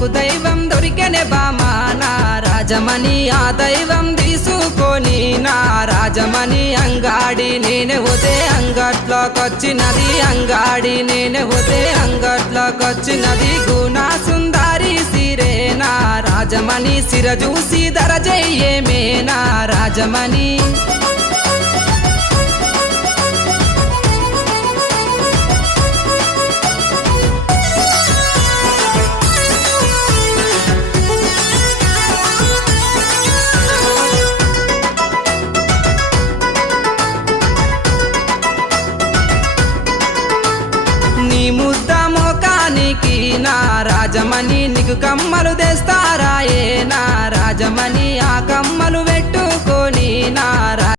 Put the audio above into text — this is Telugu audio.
నాకు దైవం దొరికెనే బామా నా రాజమణి ఆ దైవం తీసుకొని నా రాజమణి అంగాడి నేనే హోదే అంగట్లోకొచ్చినది అంగాడి నేనే హోదే అంగట్లోకొచ్చినది గుణా సుందారి సిరే నా రాజమణి సిర చూసి దరజయ్యేమే నా రాజమణి నీ ముద్ద మోకానికి నా రాజమణి నీకు కమ్మలు తెస్తా